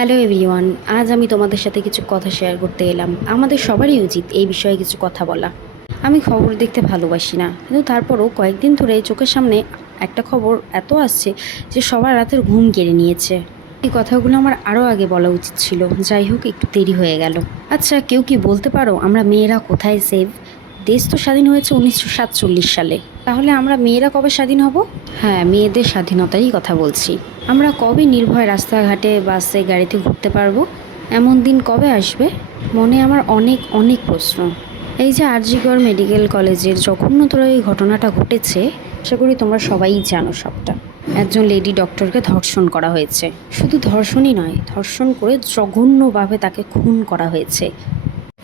Hello everyone, আজ আমি তোমাদের সাথে কিছু কথা শেয়ার করতে এলাম। আমাদের সবারই উচিত এই বিষয়ে কিছু কথা বলা। আমি খবর দেখতে ভালোবাসি না, কিন্তু তারপরও কয়েকদিন ধরে চোখের সামনে একটা খবর এত আসছে যে সবার রাতের ঘুম কেড়ে নিয়েছে। এই কথাগুলো আমার আরও আগে বলা উচিত ছিল, যাই হোক একটু দেরি হয়ে গেল। আচ্ছা, কেউ কি বলতে পারো আমরা মেয়েরা কোথায় সেভ? দেশ তো স্বাধীন হয়েছে 1947 সালে, তাহলে আমরা মেয়েরা কবে স্বাধীন হব? হ্যাঁ, মেয়েদের স্বাধীনতারই কথা বলছি। আমরা কবে নির্ভয় রাস্তাঘাটে বাসে গাড়িতে ঘুরতে পারবো? এমন দিন কবে আসবে? মনে আমার অনেক অনেক প্রশ্ন। এই যে আরজিকর মেডিকেল কলেজের জঘন্যতর এই ঘটনাটা ঘটেছে, আশা করি তোমরা সবাই জানো সবটা। একজন লেডি ডক্টরকে ধর্ষণ করা হয়েছে। শুধু ধর্ষণই নয়, ধর্ষণ করে জঘন্যভাবে তাকে খুন করা হয়েছে।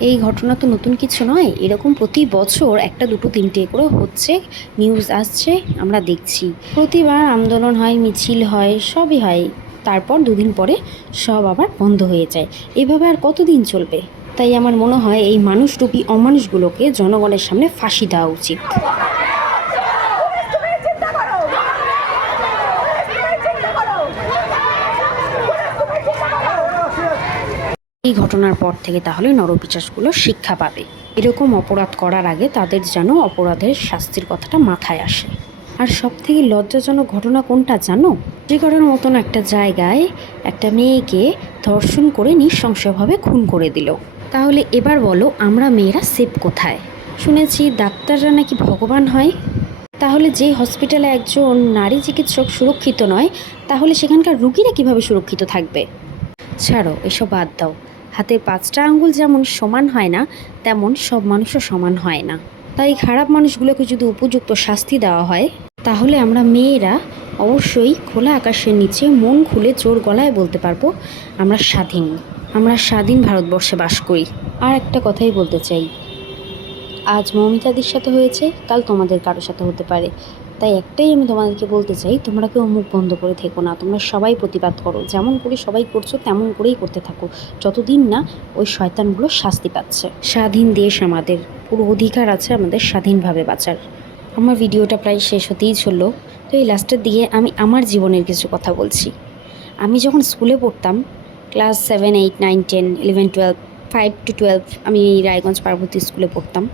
এই ঘটনা তো নতুন কিছু নয়, এরকম প্রতি বছর একটা দুটো তিনটে করে হচ্ছে, নিউজ আসছে, আমরা দেখছি। প্রতিবার আন্দোলন হয়, মিছিল হয়, সবই হয়, তারপর দুদিন পরে সব আবার বন্ধ হয়ে যায়। এভাবে আর কতদিন চলবে? তাই আমার মনে হয় এই মানুষরূপী অমানুষগুলোকে জনগণের সামনে ফাঁসি দেওয়া উচিত। এই ঘটনার পর থেকে তাহলে নরপিশাচগুলো শিক্ষা পাবে। এরকম অপরাধ করার আগে তাদের যেন অপরাধের শাস্তির কথাটা মাথায় আসে। আর সব থেকে লজ্জাজনক ঘটনা কোনটা জানো? যে করার মতন একটা জায়গায় একটা মেয়েকে ধর্ষণ করে নৃশংসভাবে খুন করে দিল। তাহলে এবার বলো, আমরা মেয়েরা সেফ কোথায়? শুনেছি ডাক্তাররা নাকি ভগবান হয়। তাহলে যে হসপিটালে একজন নারী চিকিৎসক সুরক্ষিত নয়, তাহলে সেখানকার রুগীরা কিভাবে সুরক্ষিত থাকবে? ছাড়ো, এসব বাদ দাও। হাতের 5টা আঙ্গুল যেমন সমান হয় না, তেমন সব মানুষও সমান হয় না। তাই খারাপ মানুষগুলোকে যদি উপযুক্ত শাস্তি দেওয়া হয়, তাহলে আমরা মেয়েরা অবশ্যই খোলা আকাশের নিচে মন খুলে জোর গলায় বলতে পারবো আমরা স্বাধীন। আমরা স্বাধীন ভারতবর্ষে বাস করি। আর একটা কথাই বলতে চাই, আজ মৌমিতাদির সাথে হয়েছে, কাল তোমাদের কারোর সাথে হতে পারে। তাই একটাই আমি তোমাদেরকে বলতে চাই, তোমরা কেউ মুখ বন্ধ করে থেকো না। তোমরা সবাই প্রতিবাদ করো, যেমন করে সবাই করছো তেমন করেই করতে থাকো, যতদিন না ওই শয়তানগুলো শাস্তি পাচ্ছে। স্বাধীন দেশ আমাদের, পুরো অধিকার আছে আমাদের স্বাধীনভাবে বাঁচার। আমার ভিডিওটা প্রায় শেষ হতেই চললো, তো এই লাস্টের দিকে আমি আমার জীবনের কিছু কথা বলছি। আমি যখন স্কুলে পড়তাম, ক্লাস 7, 8, 9, 10, 11, 12, 5 to 12 আমি এই রায়গঞ্জ পার্বতী স্কুলে পড়তাম।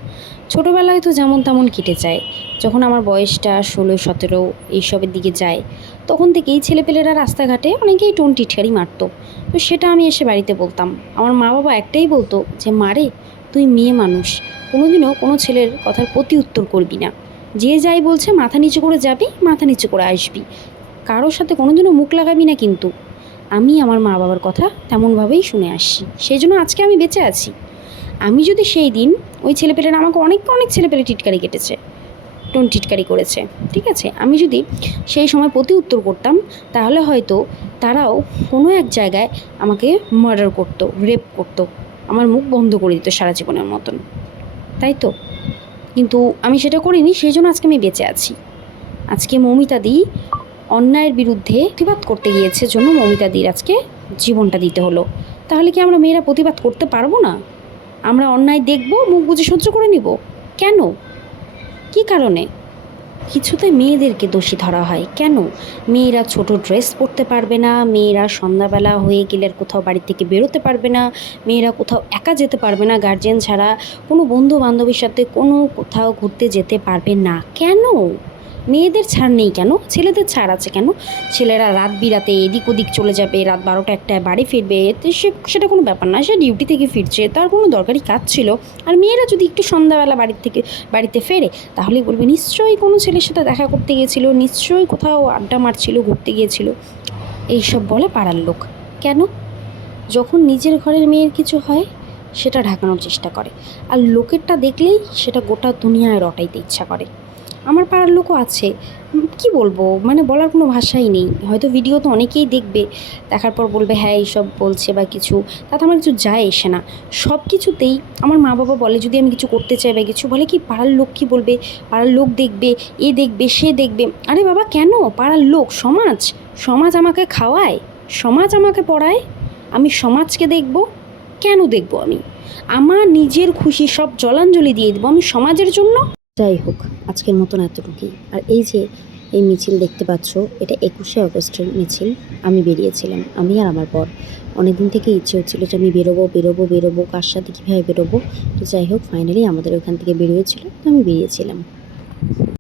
ছোটোবেলায় তো যেমন তেমন কেটে যায়। যখন আমার বয়সটা 16, 17 এইসবের দিকে যায়, তখন থেকেই ছেলেপেলেরা রাস্তাঘাটে অনেকেই টোন টিটকারি মারতো। তো সেটা আমি এসে বাড়িতে বলতাম। আমার মা বাবা একটাই বলতো যে, মারে তুই মেয়ে মানুষ, কোনোদিনও কোনো ছেলের কথার প্রতি উত্তর করবি না। যে যাই বলছে মাথা নিচু করে যাবি, মাথা নিচু করে আসবি, কারোর সাথে কোনোদিনও মুখ লাগাবি না। কিন্তু আমি আমার মা বাবার কথা তেমনভাবেই শুনে আসছি, সেই জন্য আজকে আমি বেঁচে আছি। আমি যদি সেই দিন ওই ছেলেপেলেরা আমাকে অনেক অনেক ছেলেপেলে টিটকারি কেটেছে, টোন টিটকারি করেছে, ঠিক আছে, আমি যদি সেই সময় প্রতি উত্তর করতাম, তাহলে হয়তো তারাও কোনো এক জায়গায় আমাকে মার্ডার করতো, রেপ করতো, আমার মুখ বন্ধ করে দিত সারা জীবনের মতন, তাই তো? কিন্তু আমি সেটা করিনি, সেই জন্য আজকে আমি বেঁচে আছি। আজকে মৌমিতাদি অন্যায়ের বিরুদ্ধে প্রতিবাদ করতে গিয়েছে, জন্য মৌমিতাদির আজকে জীবনটা দিতে হলো। তাহলে কি আমরা মেয়েরা প্রতিবাদ করতে পারবো না? আমরা অন্যায় দেখব, মুখ বুজে সহ্য করে নিব? কেন? কী কারণে? কিছুতে মেয়েদেরকে দোষী ধরা হয় কেন? মেয়েরা ছোট ড্রেস পরতে পারবে না, মেয়েরা সন্ধ্যাবেলা হয়ে গেলে আর কোথাও বাড়ি থেকে বেরোতে পারবে না, মেয়েরা কোথাও একা যেতে পারবে না গার্জেন ছাড়া, কোনো বন্ধু বান্ধবীর সাথে কোনো কোথাও ঘুরতে যেতে পারবে না। কেন মেয়েদের ছাড় নেই? কেন ছেলেদের ছাড় আছে? কেন ছেলেরা রাত বিরাতে এদিক ওদিক চলে যাবে, রাত 12টা 1টায় বাড়ি ফিরবে, সেটা কোনো ব্যাপার না, সে ডিউটি থেকে ফিরছে, তার কোনো দরকারি কাজ ছিল। আর মেয়েরা যদি একটু সন্ধ্যাবেলা বাড়িতে ফেরে, তাহলেই বলবে নিশ্চয়ই কোনো ছেলের সাথে দেখা করতে গিয়েছিল, নিশ্চয়ই কোথাও আড্ডা মারছিল, ঘুরতে গিয়েছিল, এইসব বলে পাড়ার লোক। কেন? যখন নিজের ঘরের মেয়ের কিছু হয় সেটা ঢাকানোর চেষ্টা করে, আর লোকেরটা দেখলেই সেটা গোটা দুনিয়ায় রটাইতে ইচ্ছা করে। আমার পাড়ার লোকও আছে, কি বলবো, মানে বলার কোনো ভাষাই নেই। হয়তো ভিডিও তো অনেকেই দেখবে, দেখার পর বলবে হ্যাঁ এইসব বলছে বা কিছু, তাতে আমার কিছু যায় এসে না। সব কিছুতেই আমার মা বাবা বলে, যদি আমি কিছু করতে চাই বা কিছু, বলে কি পাড়ার লোক কী বলবে, পাড়ার লোক দেখবে, এ দেখবে সে দেখবে। আরে বাবা, কেন? পাড়ার লোক, সমাজ, সমাজ আমাকে খাওয়ায়, সমাজ আমাকে পড়ায়, আমি সমাজকে দেখব? কেন দেখব? আমি আমার নিজের খুশি সব জলাঞ্জলি দিয়ে দেবো আমি সমাজের জন্য? যাই হোক, আজকের মতন এতটুকুই। আর এই যে এই মিছিল দেখতে পাচ্ছ, এটা 21শে আগস্টের মিছিল। আমি বেরিয়েছিলাম, আমি আর আমার বর। অনেকদিন থেকে ইচ্ছে হচ্ছিল যে আমি বেরোবো, কার সাথে কীভাবে বেরোবো। তো যাই হোক, ফাইনালি আমাদের ওখান থেকে বেরিয়েছিল, তো আমি বেরিয়েছিলাম।